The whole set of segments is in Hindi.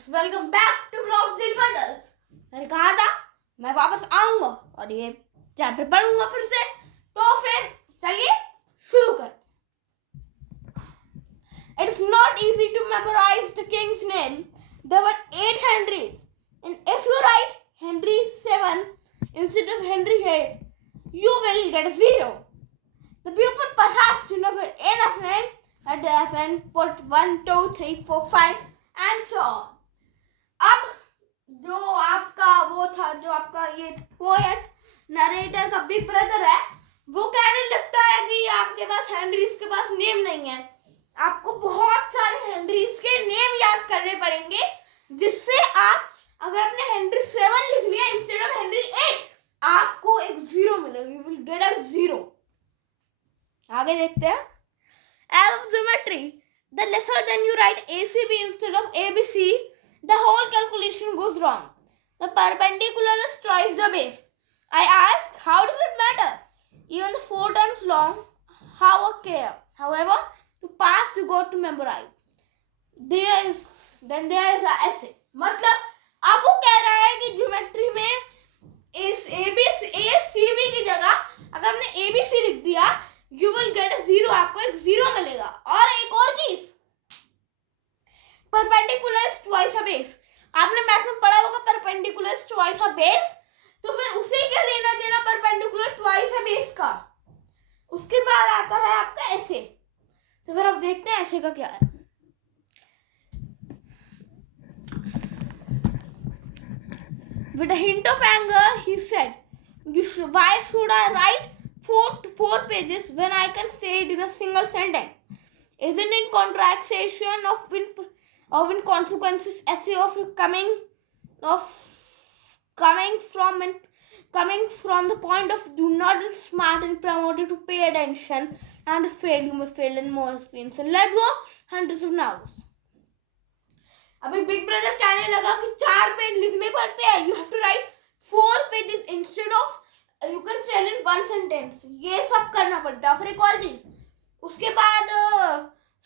Guys, welcome back to vlogs daily bundles. मैंने कहा था मैं वापस आऊंगा और ये चैप्टर पढ़ूंगा फिर से, तो फिर चलिए शुरू कर। It is not easy to memorize the king's name. There were 8 Henrys, and if you write Henry 7 instead of Henry 8, you will get a 0. The pupil perhaps did not have enough name at the FN put 1, 2, 3, 4, 5 and so on. अब जो आपका वो था, जो आपका ये पोएट नरेटर का बिग ब्रदर है, वो कहने लगता है कि आपके पास हेनरीज के पास नेम नहीं है, आपको बहुत सारे हेनरीज के नेम याद करने पड़ेंगे, जिससे आप अगर आपने हेनरी 7 लिख लिया इंस्टेड ऑफ हेनरी 8, आपको एक 0 मिलेगा. You will get a 0. आगे देखते हैं. As of geometry, the lesser than you write ACB instead of ABC, the whole calculation goes wrong. The perpendicular is twice the base. I ask, how does it matter? Even the 4 times long, how a care. However, to pass, to go, to memorize. There is a essay. मतलब अब वो कह रहा है कि ज्योमेट्री में इस ACB की जगह अगर हमने ABC लिख दिया, you will get a 0. आपको एक 0 मिलेगा. और एक और चीज, perpendicular is twice a base. आपने मैथ में पढ़ा होगा perpendicular is twice a base, तो फिर उसे क्या लेना देना परपेंडिकुलर ट्वाइस अ बेस का. उसके बाद आता है आपका ऐसे. तो फिर अब देखते हैं ऐसे का क्या है. With a hint of anger, he said, "Why should I write four pages when I can say it in a single sentence? Isn't it contraction of inconsequences essay of coming from the point of do not be smart and promoted to pay attention and fail. You may fail in more experience and let go hundreds of hours." अभी बिग ब्रदर कहने लगा कि 4 पेज लिखने पड़ते हैं. You have to write 4 pages instead of you can tell in 1 sentence. ये सब करना पड़ता है. फिर एक और चीज, उसके बाद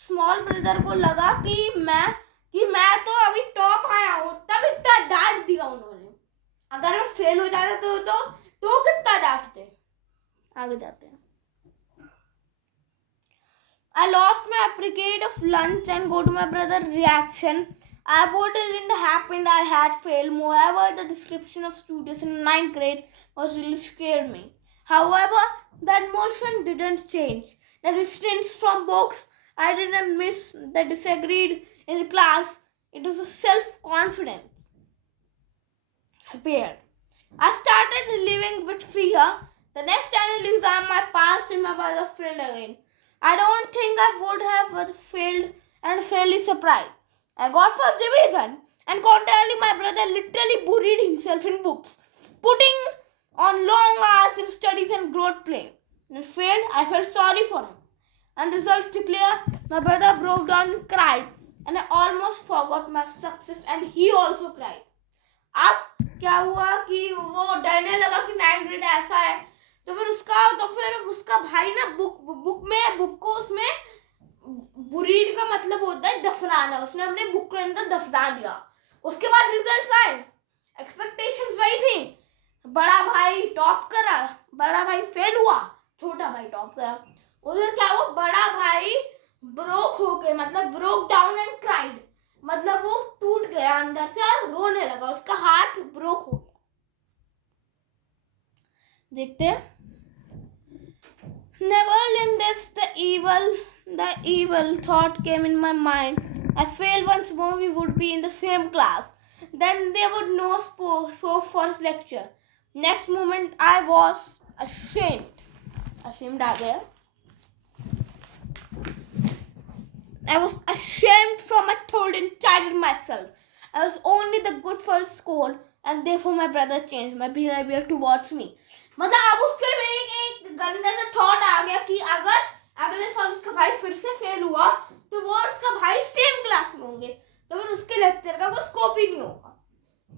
स्मॉल ब्रदर को लगा कि मैं तो अभी टॉप आया हूँ, तब इतना डांट दिया उन्होंने. अगर मैं फेल हो जाता तो कितना डांटते. आगे जाते हैं. I lost my appetite of lunch and go to my brother's reaction. What didn't happen, I had failed. Moreover, the description of studios in 9th grade was really scared me. However, that motion didn't change. The distance from books, I didn't miss. The disagreed in the class. It was a self-confidence. Spared. I started living with fear. The next annual exam I passed and my brother failed again. I don't think I would have failed and fairly surprised. I got first division, and contrarily my brother literally buried himself in books, putting on long hours in studies and growth playing. And failed, I felt sorry for him. And results declare, my brother broke down and cried, and I almost forgot my success, and he also cried. अब क्या हुआ कि वो डरने लगा कि 9th grade ऐसा है, तो फिर उसका भाई ना बुक को उसमें बुरीड का मतलब होता है दफनाना. उसने अपने बुक के अंदर दफना दिया. उसके बाद रिजल्ट्स आए, एक्सपेक्टेशंस वही थी. बड़ा भाई टॉप करा, बड़ा भाई फेल हुआ, छोटा भाई टॉप करा. उधर क्या हुआ, बड़ा भाई ब्रोक होके मतलब ब्रोक डाउन एंड क्राइड, मतलब वो टूट गया अंदर से और रोने लगा. उसका हार्ट ब्रोक हो गया. देखते हैं. Never in this the evil thought came in my mind. I failed once more, we would be in the same class. Then they would know so first lecture. Next moment I was ashamed. Ashamed आ गया. I was ashamed from my thought and chided myself. I was only the good for school, and therefore my brother changed my behavior towards me. मतलब अब उसके में एक गंदा सा थॉट आ गया कि अगर अगले साल उसका भाई फिर से फेल हुआ तो वो उसका भाई सेम क्लास में होंगे, तो फिर उसके लेक्चर का कोई स्कोप ही नहीं होगा.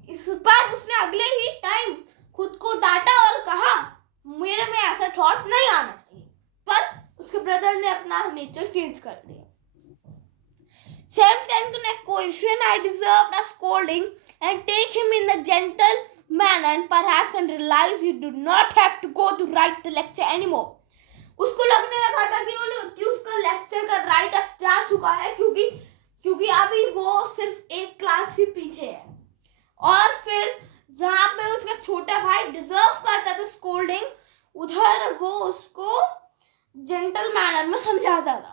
इस बार उसने अगले ही टाइम खुद को डांटा और कहा मेरे में ऐसा थॉट नहीं आना चाहिए. पर उसके ब्रदर ने अपना नेचर चेंज कर दिया. 7th question, I deserved a scolding and take him in a gentle manner and perhaps and realize you do not have to go to write the lecture anymore. उसको लगने लगा था कि उसका लेक्चर का राइट अब जा चुका है क्योंकि अभी वो सिर्फ एक क्लास ही पीछे है. और फिर जहाँ पे उसका छोटा भाई डिजर्व करता था स्कोल्डिंग, उधर वो उसको जेंटल मैनर में समझाता था.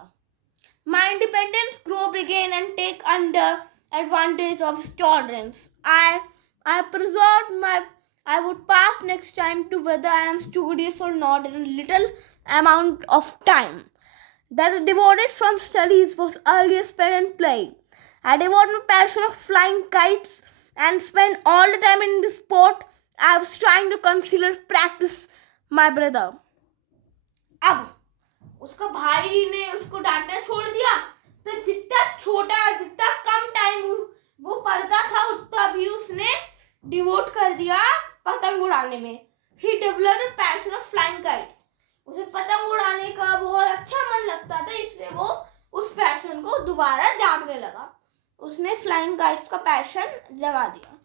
My independence grow again and take under advantage of his tolerance. I preserved I would pass next time to whether I am studious or not in a little amount of time that I devoted from studies was earlier spent in playing. I devoted my passion of flying kites and spent all the time in the sport I was trying to conceal or practice my brother. अब उसका भाई ने उसको डांटना छोड़ दिया, तो जितना कम टाइम वो पढ़ता था उतना भी उसने डिवोट कर दिया पतंग उड़ाने में. He developed a passion of flying kites. उसे पतंग उड़ाने का बहुत अच्छा मन लगता था, इसलिए वो उस पैशन को दोबारा जागने लगा. उसने फ्लाइंग काइट्स का पैशन जगा दिया.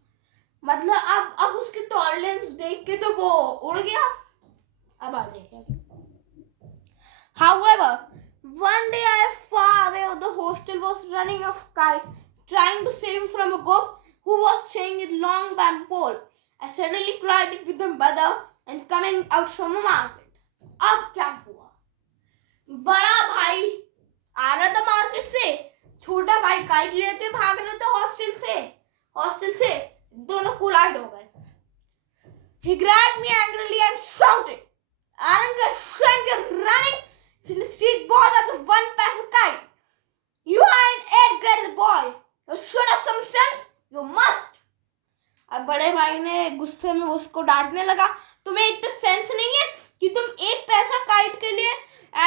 मतलब अब उसकी टॉलरेंस देख के तो वो उड़ गया. अब आ देखिए. However, one day I far away of the hostel was running a kite, trying to save him from a goat who was chasing a long bamboo pole. I suddenly collided with my brother and coming out from the market. अब क्या हुआ? बड़ा भाई आ रहा था मार्केट से, छोटा भाई काइट लेके भाग रहे थे हॉस्टल से दोनों कोलाइड हो गए. He grabbed me angrily and shouted, "Aren't you ashamed you're running in the street both of the one pass of kite? You are an 8th grade boy. You should have some sense. You must." अब बड़े भाई ने गुस्से में उसको डांटने लगा, तुम्हें इतना सेंस नहीं है कि तुम एक पैसा काइट के लिए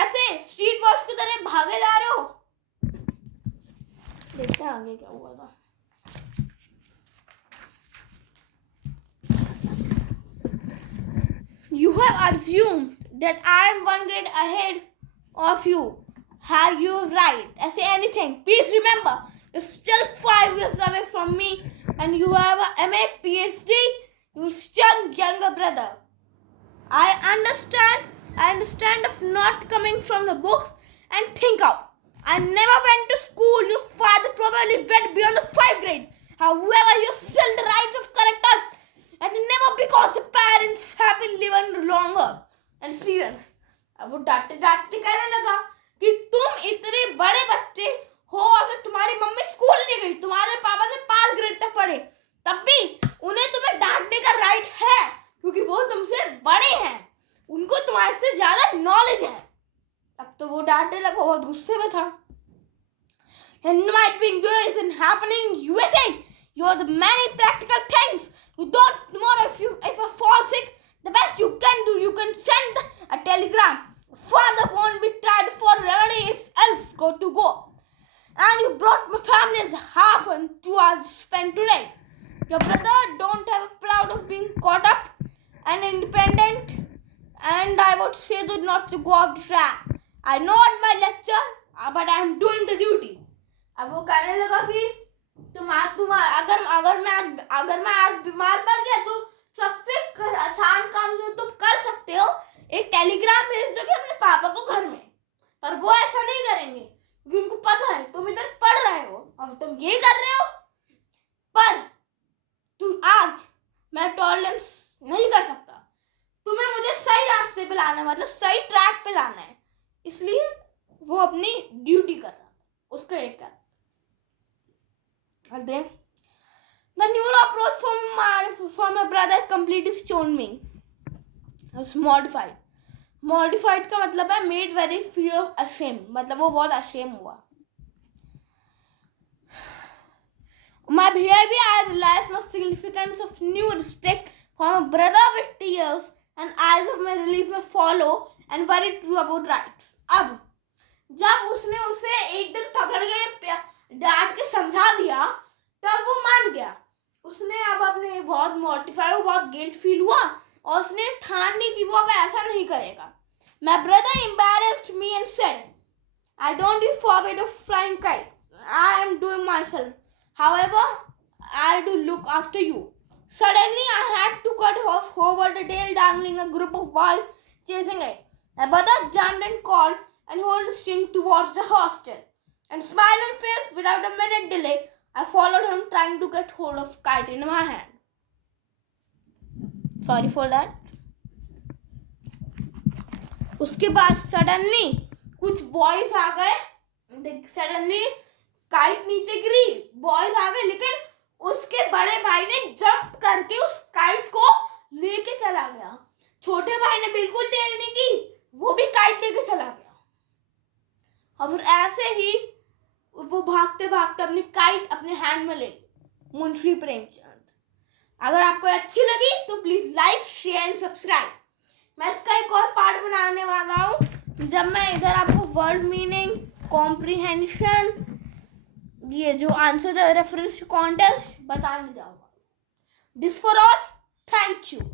ऐसे स्ट्रीट बॉयज की तरह भागे जा रहे हो. देखते हैं आगे क्या हुआ था. You have assumed that I am 1 grade ahead of you. Have you right? I say anything. Please remember, you're still 5 years away from me, and you have a MA, PhD. You're still younger brother. I understand of not coming from the books and think out. I never went to school. Your father probably went beyond the 5th grade. However, you still the rights of characters, and never because the parents have been living longer and experience. अब वो डांटते कहने लगा कि तुम इतने बड़े बच्चे हो और फिर तुम्हारी मम्मी स्कूल नहीं गई, तुम्हारे पापा से 5 ग्रेड तक पढ़े, तब भी उन्हें तुम्हें डांटने का राइट है क्योंकि वो तुमसे बड़े हैं, उनको तुम्हारे से ज्यादा नॉलेज है. अब तो वो डांटने लगा, बहुत गुस्से में था. And might be ignorance and happening in USA. You are the many practical things. You don't tomorrow if I fall sick, the best you can do, you can send a telegram. Father won't be tried for remedy else go to go. And you brought my family as half and 2 hours spent today. Your brother don't have a proud of being caught up and independent, and I would say that not to go off the track. I know at my lecture, but I am doing the duty. अब वो कहने लगा कि अगर मैं आज बीमार पड़ गया तो सबसे आसान काम जो तुम कर सकते हो, एक टेलीग्राम भेज दोगे अपने पापा को घर में. पर वो ऐसा नहीं करेंगे क्योंकि उनको पता है तुम इधर पढ़ रहे हो और तुम ये कर रहे हो. पर तुम आज मैं टॉलरेंस नहीं कर सकता. तुम्हें मुझे सही रास्ते पे लाना है, मतलब सही ट्रैक पे लाना है, इसलिए वो अपनी ड्यूटी कर रहा था. उसको एक कर then the new approach from my brother completely shown me. It was modified. Modified का मतलब है made very feel of ashamed, मतलब वो बहुत ashamed हुआ. My behavior, I realized the significance of new respect for my brother with tears and eyes of my relief may follow and very true about rights. अब जब उसने उसे एक दिन पकड़ के डांट के समझा दिया तब वो मान गया. उसने अब अपने बहुत मोटिफाई हुआ, बहुत गिल्ट फील हुआ और उसने ठान ली कि वो अब ऐसा नहीं करेगा. My brother embarrassed me and said, "I don't be forbid of flying kites." I am doing myself. However, I do look after you. Suddenly, I had to cut off over the tail, dangling a group of boys chasing it. My brother jumped and called and hurled the string towards the hostel. And smiling face, without a minute delay, I followed him, trying to get hold of kite in my hand. Sorry for that. उसके बाद सडनली कुछ बॉयज आ गए. सडनली काइट नीचे गिरी, बॉयज आ गए, लेकिन उसके बड़े भाई ने जंप करके उस काइट को लेके चला गया. छोटे भाई ने बिल्कुल देर नहीं की, वो भी काइट लेके चला गया. और फिर ऐसे ही वो भागते भागते अपनी काइट अपने हैंड में ले ली. मुंशी प्रेमचंद. अगर आपको अच्छी लगी तो please like, share and subscribe. मैं इसका एक और पार्ट बनाने वाला हूँ जब मैं इधर आपको वर्ड मीनिंग, कॉम्प्रीहेंशन, ये जो answer the reference to context बताने जाऊंगा. This for all. Thank you.